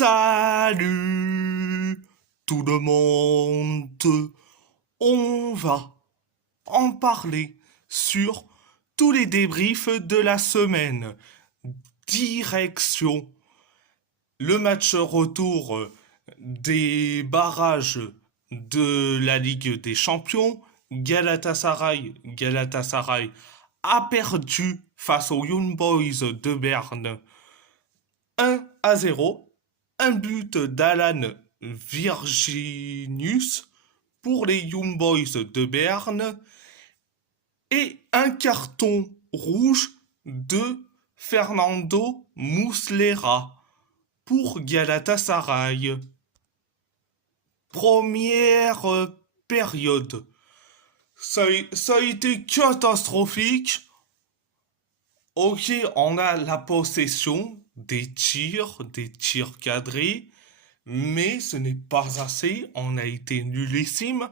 Salut tout le monde, on va en parler sur tous les débriefs de la semaine. Direction le match retour des barrages de la Ligue des Champions. Galatasaray a perdu face aux Young Boys de Berne 1-0, un but d'Alan Virginius pour les Young Boys de Berne et un carton rouge de Fernando Muslera pour Galatasaray. Première période. Ça a été catastrophique. Ok, on a la possession des tirs cadrés, mais ce n'est pas assez. On a été nullissime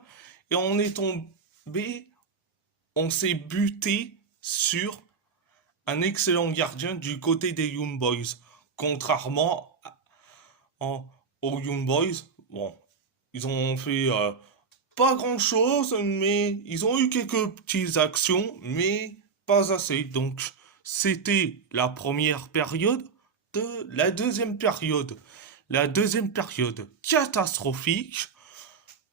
et on s'est buté sur un excellent gardien du côté des Young Boys. Contrairement aux Young Boys, bon, ils ont fait pas grand chose, mais ils ont eu quelques petites actions, mais pas assez. Donc, c'était la première période de la deuxième période. La deuxième période catastrophique.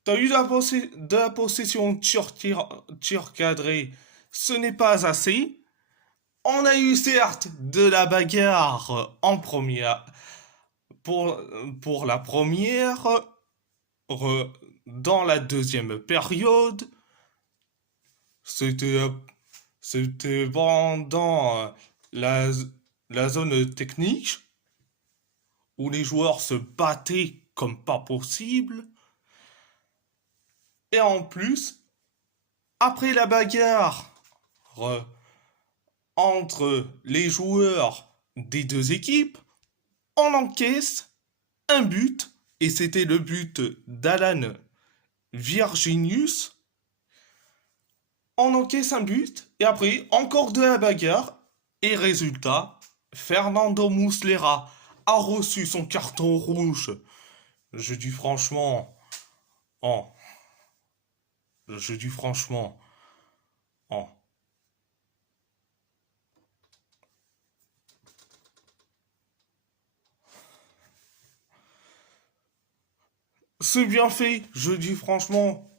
T'as eu de la possession tir cadré, ce n'est pas assez. On a eu certes de la bagarre en première pour la première, dans la deuxième période, c'était c'était pendant la, la zone technique où les joueurs se battaient comme pas possible. Et en plus, après la bagarre entre les joueurs des deux équipes, on encaisse un but, et c'était le but d'Alan Virginius. On encaisse un but, et après, encore de la bagarre, et résultat, Fernando Muslera a reçu son carton rouge. Je dis franchement, oh, je dis franchement, oh. C'est bien fait, je dis franchement,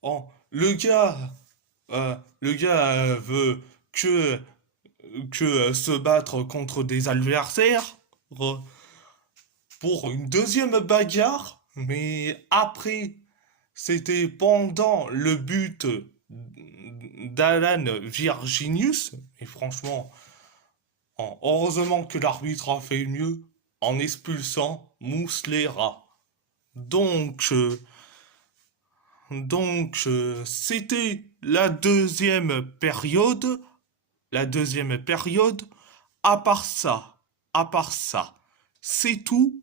oh, le gars veut que se battre contre des adversaires pour une deuxième bagarre, mais après, c'était pendant le but d'Alan Virginius, et franchement, heureusement que l'arbitre a fait mieux en expulsant Muslera. Donc, c'était la deuxième période. La deuxième période. À part ça, c'est tout.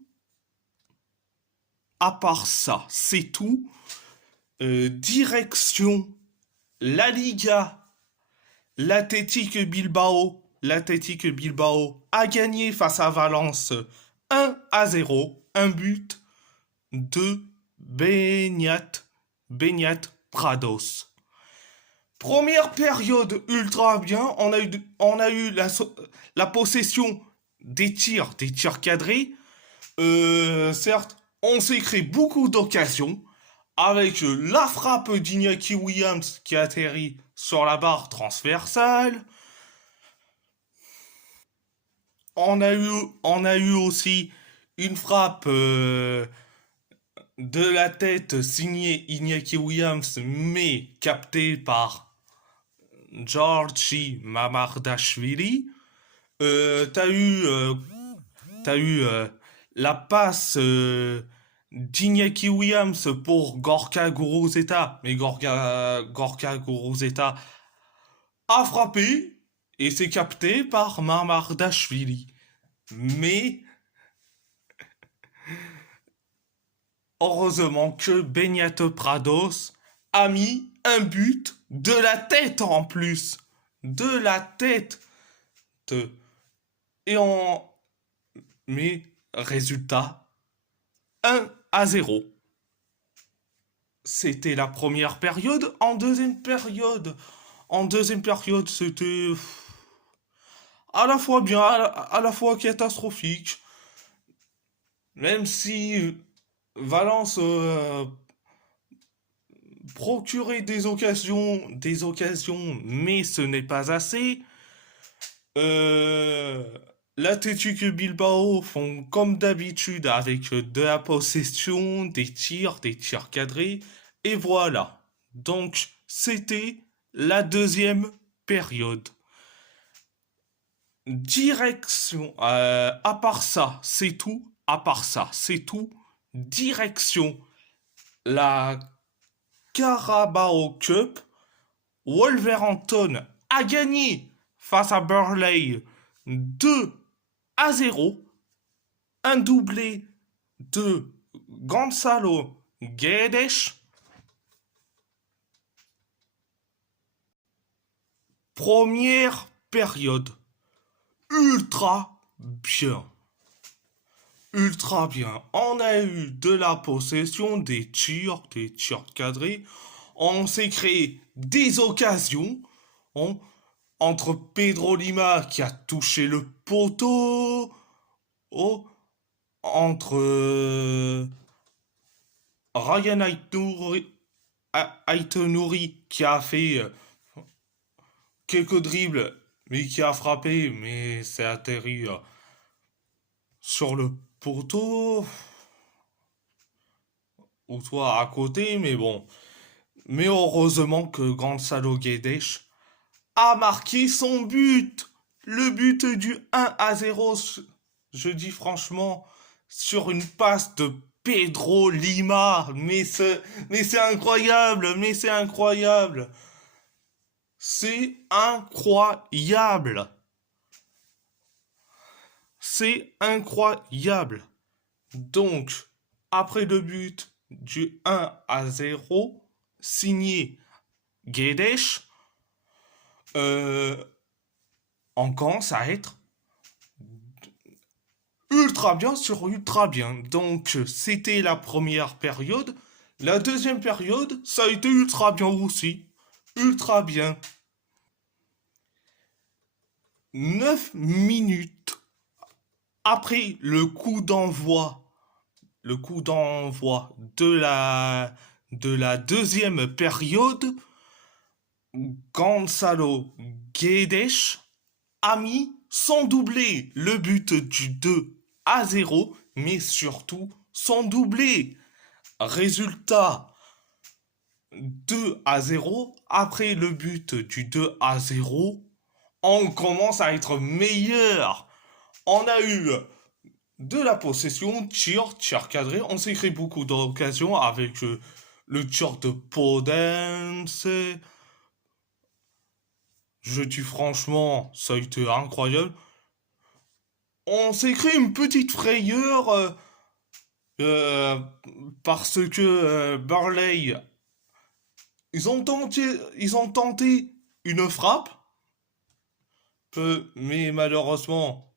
À part ça, c'est tout. Direction la Liga. L'Athletic Bilbao a gagné face à Valence 1-0. Un but de Beñat Prados. Première période ultra bien, on a eu la possession des tirs cadrés. Certes, on s'est créé beaucoup d'occasions avec la frappe d'Iñaki Williams qui atterrit sur la barre transversale. On a eu aussi une frappe de la tête signée Iñaki Williams, mais captée par Georgi Mamardashvili. T'as eu, la passe d'Iñaki Williams pour Gorka Guruzeta, mais Gorka Guruzeta a frappé et c'est capté par Mamardashvili. Mais heureusement que Beñat Prados a mis un but de la tête en plus. De la tête. De... Et on... Mais résultat, 1-0. C'était la première période. En deuxième période, c'était à la fois bien, à la fois catastrophique. Même si Valence procurait des occasions, mais ce n'est pas assez. Euh, L'Athletic Bilbao font comme d'habitude avec de la possession, des tirs cadrés, et voilà. Donc c'était la deuxième période. Direction, à part ça, c'est tout. À part ça, c'est tout. Direction la Carabao Cup. Wolverhampton a gagné face à Burnley 2-0. Un doublé de Gonzalo Guedes. Première période. Ultra bien. Ultra bien. On a eu de la possession, des tirs cadrés. On s'est créé des occasions. On- Entre Pedro Lima qui a touché le poteau. Oh, entre Ryan Aït-Nouri qui a fait quelques dribbles, mais qui a frappé, mais c'est atterri sur le poteau, ou toi à côté, mais bon. Mais heureusement que Gonzalo Guedes a marqué son but. Le but du 1-0, je dis franchement, sur une passe de Pedro Lima. Mais c'est incroyable, mais c'est incroyable. C'est incroyable. C'est incroyable. Donc, après le but du 1-0, signé Guedes, euh, on commence à être ultra bien sur ultra bien. Donc, c'était la première période. La deuxième période, ça a été ultra bien aussi. Ultra bien. 9 minutes après le coup d'envoi de la deuxième période, Gonzalo Guedes a mis son doublé, le but du 2-0, mais surtout son doublé. Résultat 2-0. Après le but du 2-0, on commence à être meilleur. On a eu de la possession, tir cadré. On s'est créé beaucoup d'occasions avec le tir de Podence. Je dis franchement, ça a été incroyable. On s'est créé une petite frayeur euh, parce que Barley, ils ont tenté une frappe, mais malheureusement,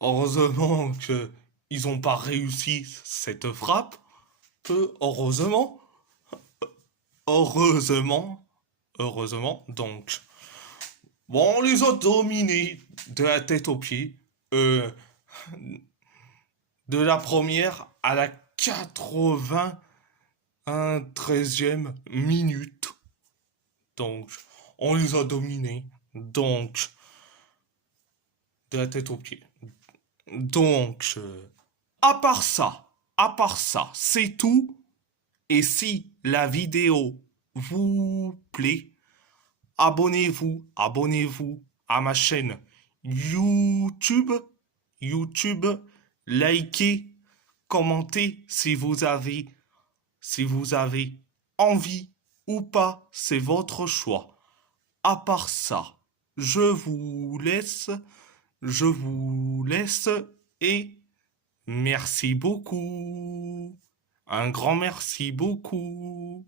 heureusement que ils n'ont pas réussi cette frappe. Heureusement, heureusement, heureusement. Donc, bon, on les a dominés de la tête aux pieds. Euh, de la première à la 93e minute. Donc, on les a dominés. Donc, de la tête aux pieds. Donc, à part ça, c'est tout. Et si la vidéo vous plaît, abonnez-vous à ma chaîne YouTube. YouTube, likez, commentez si vous avez envie ou pas, c'est votre choix. À part ça, je vous laisse et merci beaucoup. Un grand merci beaucoup.